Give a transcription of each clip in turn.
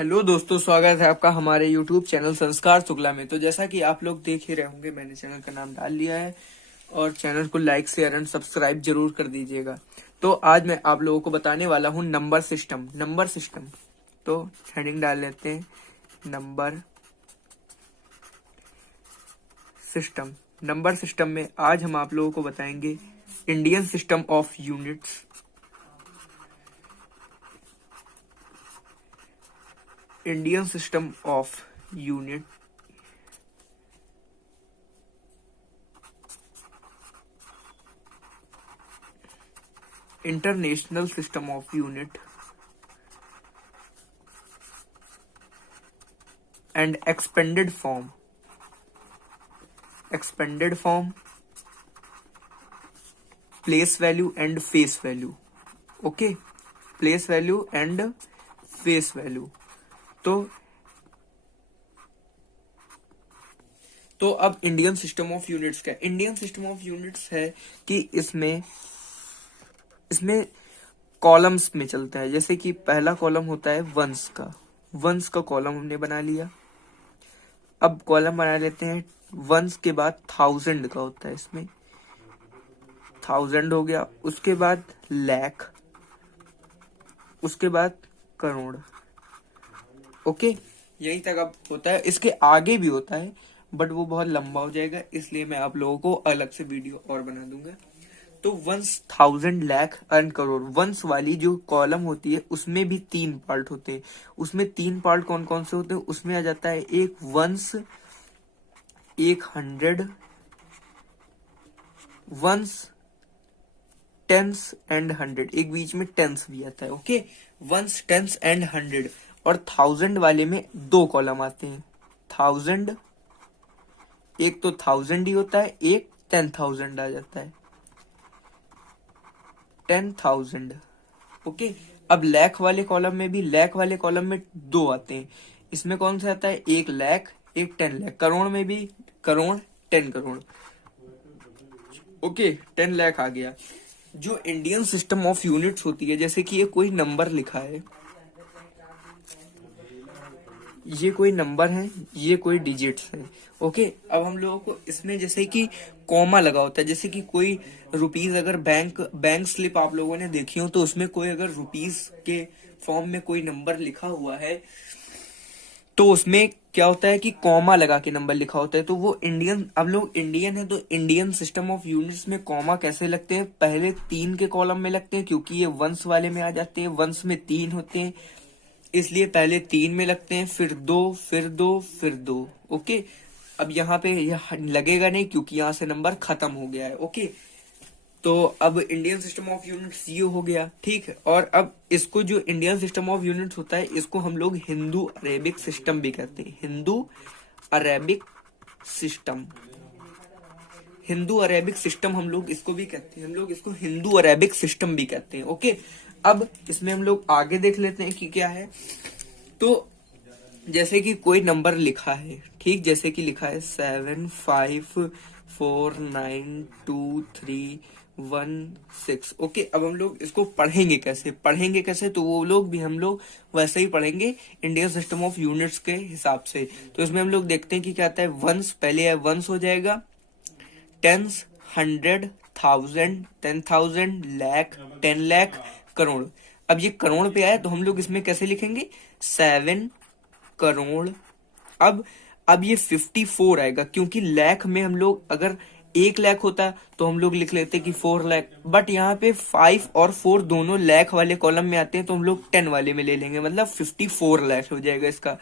Hello दोस्तों, स्वागत है आपका हमारे YouTube चैनल संस्कार शुक्ला में। तो जैसा कि आप लोग देख ही रहे होंगे, मैंने चैनल का नाम डाल लिया है और चैनल को लाइक शेयर एंड सब्सक्राइब जरूर कर दीजिएगा। तो आज मैं आप लोगों को बताने वाला हूं नंबर सिस्टम। तो हेडिंग डाल लेते हैं, नंबर सिस्टम में आज हम आप लोगों को बताएंगे Indian system of units, Indian system of unit, international system of unit and expanded form, place value and face value. Okay, place value and face value. तो अब इंडियन सिस्टम ऑफ यूनिट्स क्या? इंडियन सिस्टम ऑफ यूनिट्स है कि इसमें columns में चलता है। जैसे कि पहला कॉलम होता है वंस का कॉलम हमने बना लिया। अब कॉलम बना लेते हैं वंस के बाद 1000 का होता है, इसमें 1000 हो गया। उसके बाद लाख, उसके बाद करोड़। ओके, यहीं तक अब होता है। इसके आगे भी होता है बट वो बहुत लंबा हो जाएगा, इसलिए मैं आप लोगों को अलग से वीडियो और बना दूंगा। तो ones, 1000, lakh and crore. Ones वाली जो कॉलम होती है उसमें भी 3 पार्ट होते हैं। उसमें 3 पार्ट कौन कौन से होते हैं? उसमें आ जाता है एक वंस, एक 100, वंस, टेंस एंड 100। एक बीच में टेंस भी आता है। Okay, ones, tens and 100। और 1000 वाले में 2 कॉलम आते हैं। 1000, एक तो 1000 ही होता है, एक 10,000 आ जाता है, 10,000। ओके, अब लाख वाले कॉलम में भी, लाख वाले कॉलम में 2 आते हैं। इसमें कौन सा आता है? एक लाख, एक 10 लाख। करोड़ में भी करोड़, 10 करोड़। ओके, 10 लाख आ गया। जो इंडियन सिस्टम ऑफ यूनिट्स होती है, जैसे कि ये कोई नंबर लिखा है, ये कोई नंबर है, ये कोई डिजिट्स है। ओके, अब हम लोगों को इसमें जैसे कि कॉमा लगा होता है। जैसे कि कोई रुपीस, अगर बैंक स्लिप आप लोगों ने देखी हो तो उसमें कोई अगर रुपीस के फॉर्म में कोई नंबर लिखा हुआ है तो उसमें क्या होता है कि कॉमा लगा के नंबर लिखा होता है। तो वो इंडियन, अब लोग इंडियन है तो इंडियन सिस्टम ऑफ यूनिट्स में कॉमा कैसे लगते हैं? पहले 3 के कॉलम में लगते हैं, क्योंकि ये वंस वाले में आ जाते हैं। वंस में 3 होते हैं, इसलिए पहले 3 में लगते हैं, फिर 2, फिर 2, फिर 2। ओके, अब यहाँ पे यह लगेगा नहीं क्योंकि यहाँ से नंबर खत्म हो गया है। ओके, तो अब इंडियन सिस्टम ऑफ यूनिट्स ये हो गया, ठीक है। और अब इसको, जो इंडियन सिस्टम ऑफ यूनिट्स होता है, इसको हम लोग हिंदू अरेबिक सिस्टम भी कहते हैं। हिंदू अरेबिक सिस्टम हम लोग इसको भी कहते हैं। हम लोग इसको हिंदू अरेबिक सिस्टम भी कहते हैं। ओके, अब इसमें हम लोग आगे देख लेते हैं कि क्या है। तो जैसे कि कोई नंबर लिखा है, ठीक, जैसे कि लिखा है 7549231 ओके, अब हम लोग इसको पढ़ेंगे कैसे? तो वो लोग भी हम लोग वैसे ही पढ़ेंगे इंडियन सिस्टम ऑफ यूनिट्स के हिसाब से। तो इसमें हम लोग देखते हैं कि क्या आता है। वंस, पहले है वंस हो जाएगा, टेंस, 100, 1000, 10,000, लाख, 10 लाख, करोड़। अब ये करोड़ पे आया तो हम लोग इसमें कैसे लिखेंगे? 7 करोड़। अब ये 54 आएगा, क्योंकि लाख में हम लोग, अगर 1 लाख होता तो हम लोग लिख लेते कि 4 लाख, बट यहाँ पे 5 और 4 दोनों लाख वाले कॉलम में आते हैं, तो हम लोग 10 वाले में ले लेंगे, मतलब 54 लाख हो जाएगा इसका।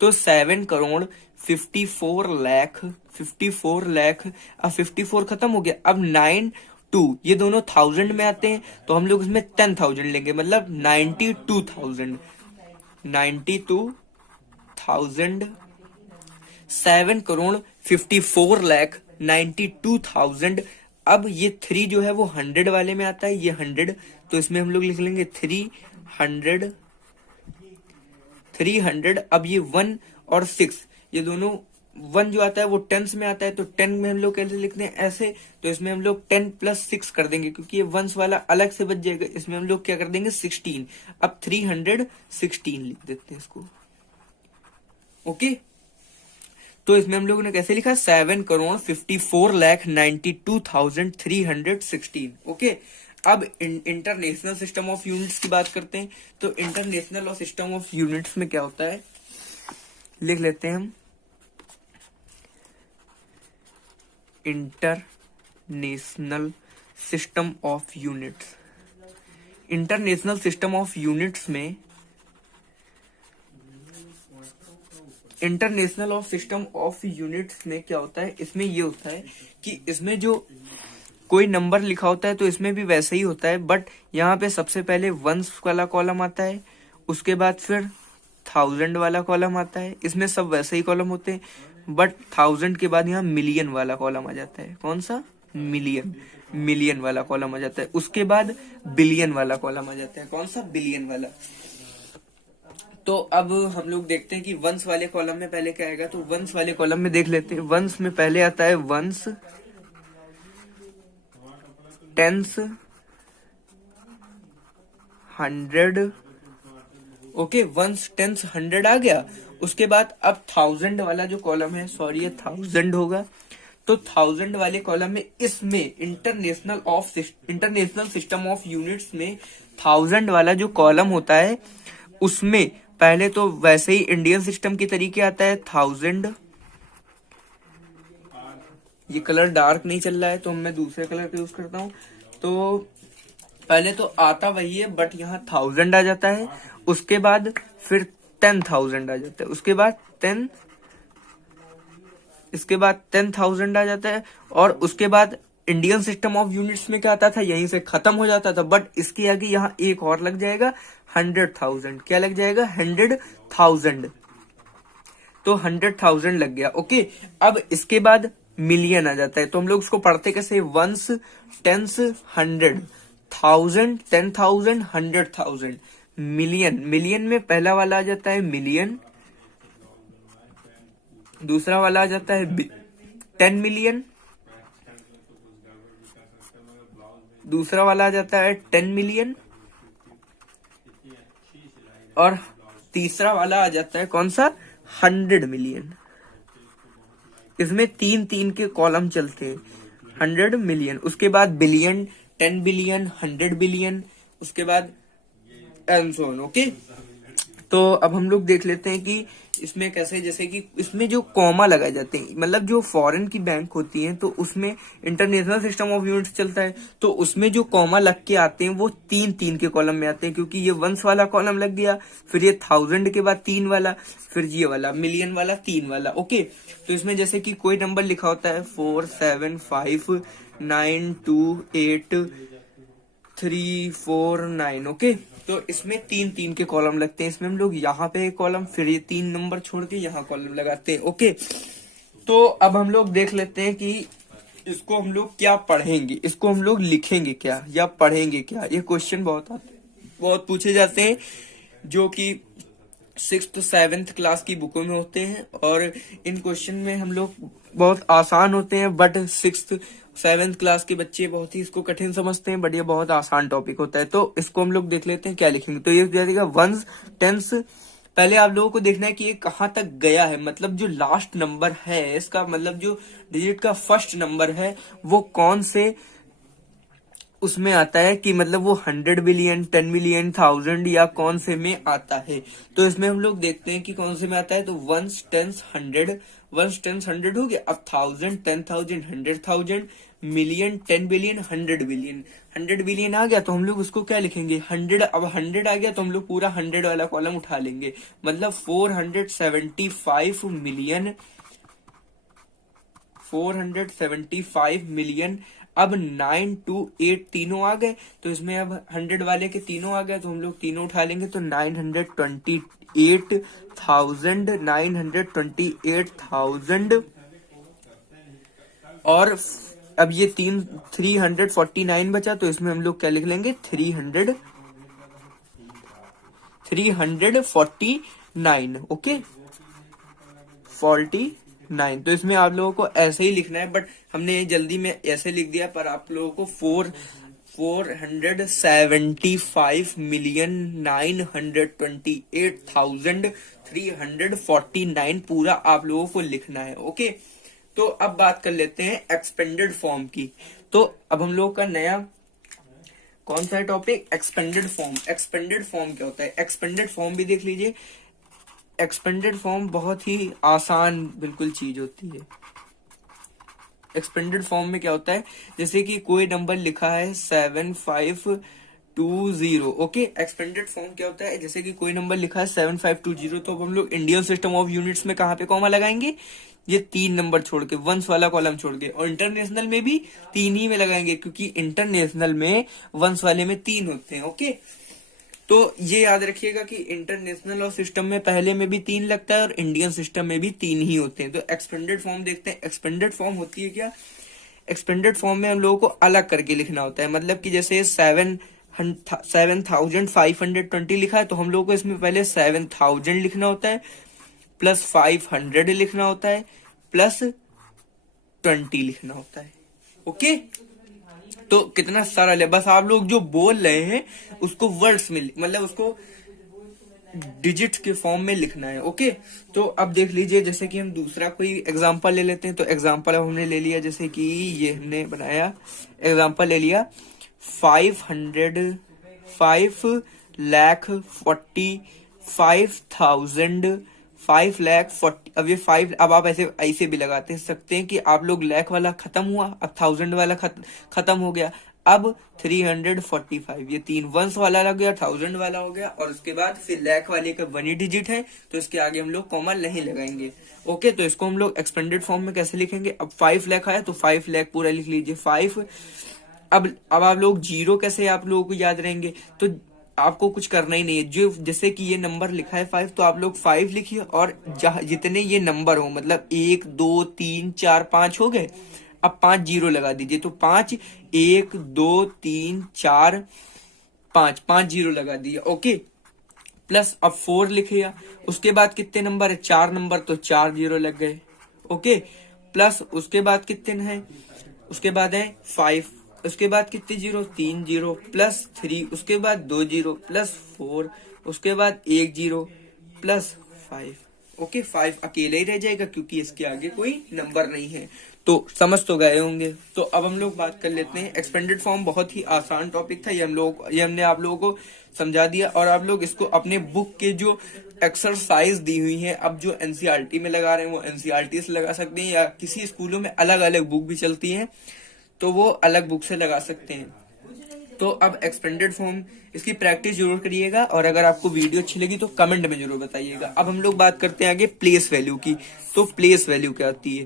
तो 7 करोड़ 54 लाख, 54 लाख। अब 54 खत्म हो गया। अब 9, 2 ये दोनों 1000 में आते हैं, तो हम लोग इसमें 10,000 लेंगे, मतलब 92,000, 92,000। 7 करोड़ 54 लाख 92,000। अब ये 3 जो है वो 100 वाले में आता है, ये 100, तो इसमें हम लोग लिख लेंगे 300। अब ये 1 और 6, ये दोनों 1 जो आता है वो टेंस में आता है, तो 10 में हम लोग कैसे लिखते हैं? ऐसे। तो इसमें हम लोग 10 + 6 कर देंगे, क्योंकि ये वंस वाला अलग से बच जाएगा। इसमें हम लोग क्या कर देंगे? 16। अब 316 लिख देते हैं इसको। ओके, तो इसमें हम लोगों ने कैसे लिखा, 7,54,92,316। ओके, अब इंटरनेशनल सिस्टम ऑफ यूनिट्स की बात करते हैं। तो इंटरनेशनल और सिस्टम ऑफ यूनिट्स में क्या होता है, लिख लेते हैं हम, international system of units. International system of units में, international of system of units में क्या होता है, इसमें ये होता है कि इसमें जो कोई नंबर लिखा होता है तो इसमें भी वैसे ही होता है, बट यहाँ पे सबसे पहले वंस वाला कॉलम आता है, उसके बाद फिर 1000 वाला कॉलम आता है। इसमें सब वैसे ही कॉलम होते हैं, बट 1000 के बाद यहाँ मिलियन वाला कॉलम आ जाता है। कौन सा, मिलियन, मिलियन वाला कॉलम आ जाता है। उसके बाद बिलियन वाला कॉलम आ जाता है। कौन सा, बिलियन वाला। तो अब हम लोग देखते हैं कि वंस वाले कॉलम में पहले क्या आएगा। तो वंस वाले कॉलम में देख लेते हैं। वंस में पहले आता है ones, tens, 100। Okay, ones, tens, 100 आ गया। उसके बाद अब 1000 वाला जो कॉलम है, सॉरी ये 1000 होगा। तो 1000 वाले कॉलम में, इसमें इंटरनेशनल सिस्टम ऑफ यूनिट्स में 1000 वाला जो कॉलम होता है उसमें पहले तो वैसे ही इंडियन सिस्टम के तरीके आता है 1000। ये कलर डार्क नहीं चल रहा है तो मैं दूसरे कलर का यूज करता हूँ। तो पहले तो आता वही है, बट यहाँ 1000 आ जाता है। उसके बाद फिर 10,000 आ जाता है। उसके बाद 10,000 आ जाता है। और उसके बाद इंडियन सिस्टम ऑफ यूनिट्स में क्या आता था, यहीं से खत्म हो जाता था, बट इसके आगे यहाँ एक और लग जाएगा, 100,000। क्या लग जाएगा, 100,000। तो 100,000 लग गया। ओके, अब इसके बाद मिलियन आ जाता है। तो हम लोग उसको पढ़ते कैसे, वंस, टेंस, 100, 1000, 10,000, 100,000। मिलियन, मिलियन में पहला वाला आ जाता है मिलियन, दूसरा वाला आ जाता है 10 मिलियन, दूसरा वाला आ जाता है 10 मिलियन, और तीसरा वाला आ जाता है कौन सा, 100 मिलियन। इसमें 3-3 के कॉलम चलते हैं, 100 मिलियन। उसके बाद बिलियन, 10 बिलियन, 100 बिलियन, उसके बाद एंड सो ऑन। ओके, तो अब हम लोग देख लेते हैं कि इसमें कैसे, जैसे कि इसमें जो कॉमा लगाए जाते हैं, मतलब जो फॉरेन की बैंक होती हैं तो उसमें इंटरनेशनल सिस्टम ऑफ यूनिट्स चलता है, तो उसमें जो कॉमा लग के आते हैं वो 3-3 के कॉलम में आते हैं, क्योंकि ये वंस वाला कॉलम लग गया, फिर ये 1000 के बाद 3 वाला, फिर ये वाला मिलियन वाला 3 वाला। ओके, तो इसमें जैसे कि कोई नंबर लिखा होता है 4759283449। ओके, तो इसमें 3-3 के कॉलम लगते हैं। इसमें हम लोग यहाँ पे एक कॉलम, फिर ये 3 नंबर छोड़ के यहाँ कॉलम लगाते हैं। ओके, तो अब हम लोग देख लेते हैं कि इसको हम लोग क्या पढ़ेंगे, इसको हम लोग लिखेंगे क्या या पढ़ेंगे क्या। ये क्वेश्चन बहुत पूछे जाते हैं, जो कि 6th to 7th क्लास की बुकों में होते हैं, और इन क्वेश्चन में हम लोग बहुत आसान होते हैं, बट 6th 7th क्लास के बच्चे बहुत ही इसको कठिन समझते हैं, बट ये बहुत आसान टॉपिक होता है। तो इसको हम लोग देख लेते हैं क्या लिखेंगे। तो ये जाएगा वंस, टेंस। पहले आप लोगों को देखना है कि ये कहाँ तक गया है, मतलब जो लास्ट नंबर है इसका, मतलब जो डिजिट का फर्स्ट नंबर है वो कौन से उसमें आता है, कि मतलब वो 100 बिलियन, 10 मिलियन, 1000 या कौन से में आता है। तो इसमें हम लोग देखते हैं कि कौन से में आता है। तो वंस, टेंस, 100, वंस, टेंस, 100 हो गया। अब 1000, 10,000, 100,000, मिलियन, 10 बिलियन, 100 बिलियन, 100 बिलियन आ गया। तो हम लोग उसको क्या लिखेंगे, 100। अब 100 आ गया तो हम लोग पूरा 100 वाला कॉलम उठा लेंगे, मतलब 475 मिलियन, 475 मिलियन। अब 9 2 8 तीनों आ गए, तो इसमें अब 100 वाले के तीनों आ गए, तो हम लोग तीनों उठा लेंगे। तो 928,000, 928,000। और अब ये 349 बचा, तो इसमें हम लोग क्या लिख लेंगे, 349। ओके, 49। तो इसमें आप लोगों को ऐसे ही लिखना है, बट हमने जल्दी में ऐसे लिख दिया, पर आप लोगों को 475,928,349 पूरा आप लोगों को लिखना है। ओके, तो अब बात कर लेते हैं एक्सपेंडेड फॉर्म की। तो अब हम लोग का नया कौन सा है topic, expanded form. Expanded form क्या होता है, एक्सपेंडेड फॉर्म भी देख लीजिए। एक्सपेंडेड फॉर्म बहुत ही आसान बिल्कुल चीज होती है। एक्सपेंडेड फॉर्म में क्या होता है, जैसे कि कोई नंबर लिखा है 7520। ओके, एक्सपेंडेड फॉर्म क्या होता है, जैसे कि कोई नंबर लिखा है 7520, तो अब हम लोग इंडियन सिस्टम ऑफ यूनिट्स में कहाँ पे कॉमा लगाएंगे, ये 3 नंबर छोड़ के, वंस वाला कॉलम छोड़ के। और इंटरनेशनल में भी 3 ही में लगाएंगे, क्योंकि इंटरनेशनल में वंस वाले में 3 होते हैं। ओके, तो ये याद रखिएगा कि इंटरनेशनल और सिस्टम में पहले में भी 3 लगता है और इंडियन सिस्टम में भी 3 ही होते हैं। तो एक्सपेंडेड फॉर्म देखते हैं। एक्सपेंडेड फॉर्म होती है क्या, एक्सपेंडेड फॉर्म में हम लोगों को अलग करके लिखना होता है। मतलब कि जैसे 7,520 लिखा है, तो हम लोगों को इसमें पहले 7,000 लिखना होता है, प्लस 500 लिखना होता है, प्लस 20 लिखना होता है। ओके, तो कितना सरल है, बस आप लोग जो बोल रहे हैं उसको वर्ड्स में, मतलब उसको डिजिट के फॉर्म में लिखना है। ओके, तो अब देख लीजिए, जैसे कि हम दूसरा कोई एग्जांपल ले लेते हैं। तो एग्जांपल अब हमने ले लिया, जैसे कि ये हमने बनाया एग्जांपल ले लिया 5,45,5,40,000। अब ये 5, अब आप ऐसे ऐसे भी लगाते सकते हैं कि आप लोग लाख वाला खत्म हुआ, अब 1000 वाला खत्म हो गया, अब 345, ये 3 वंस वाला लग गया, 1000 वाला हो गया, और उसके बाद फिर लाख वाले का 1 ही डिजिट है, तो इसके आगे हम लोग कॉमा नहीं लगाएंगे। ओके, तो इसको हम लोग एक्सपेंडेड फॉर्म में कैसे लिखेंगे, अब 5 लाख आया तो 5 लाख पूरा लिख लीजिए 5। अब आप लोग जीरो कैसे आप लोगों को याद रहेंगे, तो आपको कुछ करना ही नहीं है। जो जैसे कि ये नंबर लिखा है 5, तो आप लोग 5 लिखिए, और जितने ये नंबर हो, मतलब 1 2 3 4 5 हो गए, अब 5 जीरो लगा दीजिए। तो 5 1 2 3 4 5 जीरो लगा दिए। ओके, प्लस अब 4 लिखिए, उसके बाद कितने नंबर है, 4 नंबर, तो 4 जीरो लग गए। ओके, प्लस उसके बाद कितने हैं, उसके बाद है 5, उसके बाद कितने जीरो, 3 जीरो, प्लस 3, उसके बाद 2 जीरो, प्लस 4, उसके बाद 1 जीरो, प्लस 5। ओके, 5 अकेले ही रह जाएगा क्योंकि इसके आगे कोई नंबर नहीं है। तो समझ तो गए होंगे। तो अब हम लोग बात कर लेते हैं एक्सपेंडेड फॉर्म। बहुत ही आसान टॉपिक था, ये हमने आप लोगों को समझा दिया, और आप लोग इसको अपने बुक के जो एक्सरसाइज दी हुई है, अब जो एनसीईआरटी में लगा रहे हैं वो एनसीईआरटी से लगा सकते हैं, या किसी स्कूलों में अलग अलग बुक भी चलती है, तो वो अलग बुक से लगा सकते हैं। तो अब एक्सपेंडेड फॉर्म इसकी प्रैक्टिस जरूर करिएगा, और अगर आपको वीडियो अच्छी लगी तो कमेंट में जरूर बताइएगा। अब हम लोग बात करते हैं आगे प्लेस वैल्यू की। तो प्लेस वैल्यू क्या होती है,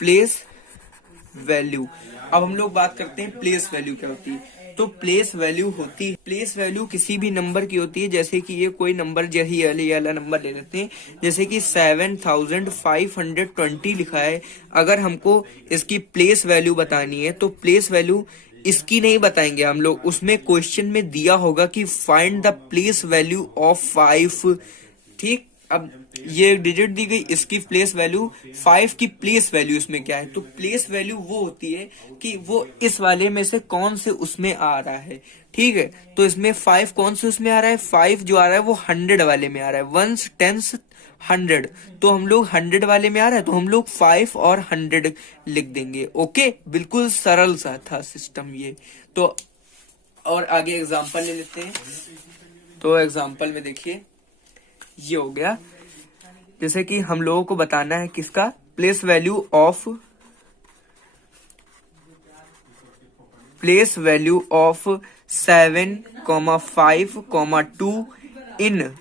प्लेस वैल्यू, अब हम लोग बात करते हैं प्लेस वैल्यू क्या होती है। तो प्लेस वैल्यू किसी भी नंबर की होती है। जैसे कि ये कोई नंबर, जैसे ये वाला नंबर ले लेते हैं, जैसे कि 7,520 लिखा है। अगर हमको इसकी प्लेस वैल्यू बतानी है, तो प्लेस वैल्यू इसकी नहीं बताएंगे हम लोग, उसमें क्वेश्चन में दिया होगा कि find the place value of 5। ठीक, अब ये डिजिट दी गई, इसकी प्लेस वैल्यू 5 की प्लेस वैल्यू इसमें क्या है। तो प्लेस वैल्यू वो होती है कि वो इस वाले में से कौन से उसमें आ रहा है। ठीक है, तो इसमें 5 कौन से उसमें आ रहा है, 5 जो आ रहा है वो 100 वाले में आ रहा है, 1s 10s 100, तो हम लोग 100 वाले में आ रहा है, तो हम लोग 5 और 100 लिख देंगे। ओके, बिल्कुल सरल सा था सिस्टम ये। तो और आगे एग्जाम्पल ले लेते हैं। तो एग्जाम्पल में देखिए, ये हो गया, जैसे कि हम लोगों को बताना है किसका, place value of 7,5,2 in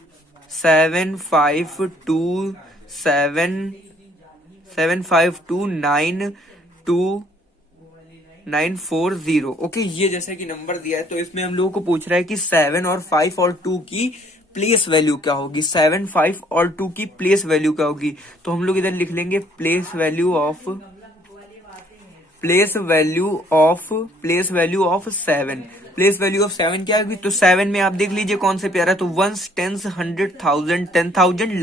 7,5,2,7,5,2,9,2,940। Okay, ये जैसे कि नंबर दिया है, तो इसमें हम लोगों को पूछ रहा है कि 7 और 5 और 2 की प्लेस वैल्यू क्या होगी। 7, 5 और 2 की प्लेस वैल्यू क्या होगी, तो हम लोग इधर लिख लेंगे place value of 7। Place value of 7 क्या होगी, तो 7 में आप देख लीजिए कौन से प्यारा, तो 1s 10s 100 1000 10,000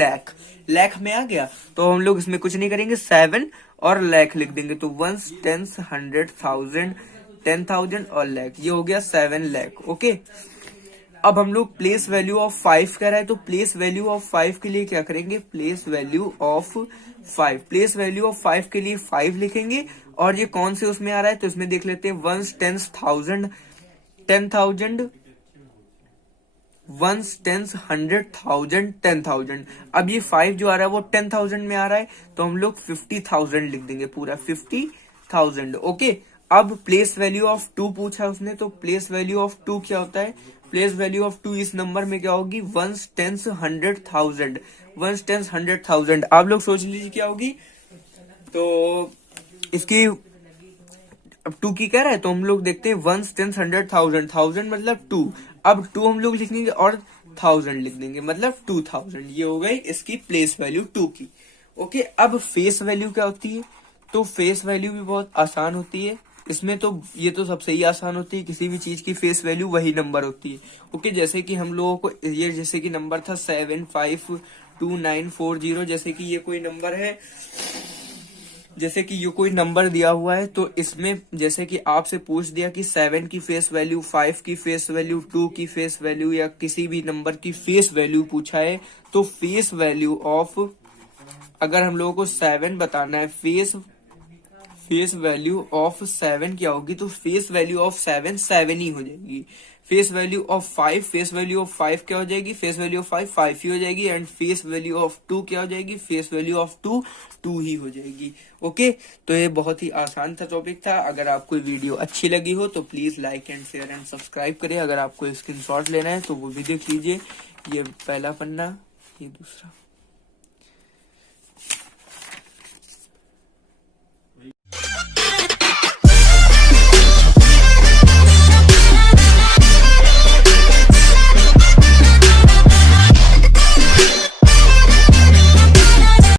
लाख में आ गया। तो हम लोग इसमें कुछ नहीं करेंगे, 7 और लाख लिख देंगे, तो वंस, टेंस, 100,000, 10,000 और लाख, ये हो गया 7 लाख। ओके, अब हम लोग प्लेस वैल्यू ऑफ 5 कह रहा है, तो प्लेस वैल्यू ऑफ 5 के लिए क्या करेंगे, place value of 5, place value of 5 के लिए 5 लिखेंगे। और ये कौन से उसमें आ रहा है, तो इसमें देख लेते हैं, वंस, टेंस, 1000, 10,000, वंस, टेंस, 100,000, 10,000। अब ये 5 जो आ रहा है वो 10,000 में आ रहा है, तो हम लोग 50,000 लिख देंगे, पूरा 50,000। ओके, अब प्लेस वैल्यू ऑफ 2 पूछा है उसने, तो प्लेस वैल्यू ऑफ 2 क्या होता है, प्लेस वैल्यू ऑफ 2 इस नंबर में क्या होगी, वंस, टेंस, 100,000, वंस, टेंस, 100,000। आप लोग सोच लीजिए क्या होगी, तो इसकी अब 2 की कह रहा है, तो हम लोग देखते हैं, वंस, टेंस, 100,000, 1000 मतलब 2, अब 2 हम लोग लिख देंगे और 1000 लिख देंगे, मतलब 2000। ये हो गई इसकी प्लेस वैल्यू 2 की। ओके, अब फेस वैल्यू क्या होती है, तो फेस वैल्यू भी बहुत आसान होती है इसमें, तो ये तो सबसे ही आसान होती है, किसी भी चीज की फेस वैल्यू वही नंबर होती है। ओके, जैसे कि हम लोगों को ये, जैसे कि नंबर था 752940, जैसे कि ये कोई नंबर है, जैसे कि ये कोई नंबर दिया हुआ है, तो इसमें जैसे कि आपसे पूछ दिया कि 7 की फेस वैल्यू, 5 की फेस वैल्यू, 2 की फेस वैल्यू, या किसी भी नंबर की फेस वैल्यू पूछा है, तो फेस वैल्यू ऑफ, अगर हम लोगों को 7 बताना है, फेस वैल्यू ऑफ 7 क्या होगी, तो फेस वैल्यू ऑफ 7 7 ही हो जाएगी। Face value of 5, face value of 5 क्या हो जाएगी, फेस वैल्यू ऑफ 5 5 ही हो जाएगी। एंड फेस वैल्यू ऑफ 2 क्या हो जाएगी, फेस वैल्यू ऑफ 2 2 ही हो जाएगी। ओके, तो ये बहुत ही आसान था टॉपिक था। अगर आपको वीडियो अच्छी लगी हो तो please like and share and subscribe करें। अगर आपको स्क्रीनशॉट लेना है तो वो भी देख लीजिए, ये पहला पन्ना, ये दूसरा।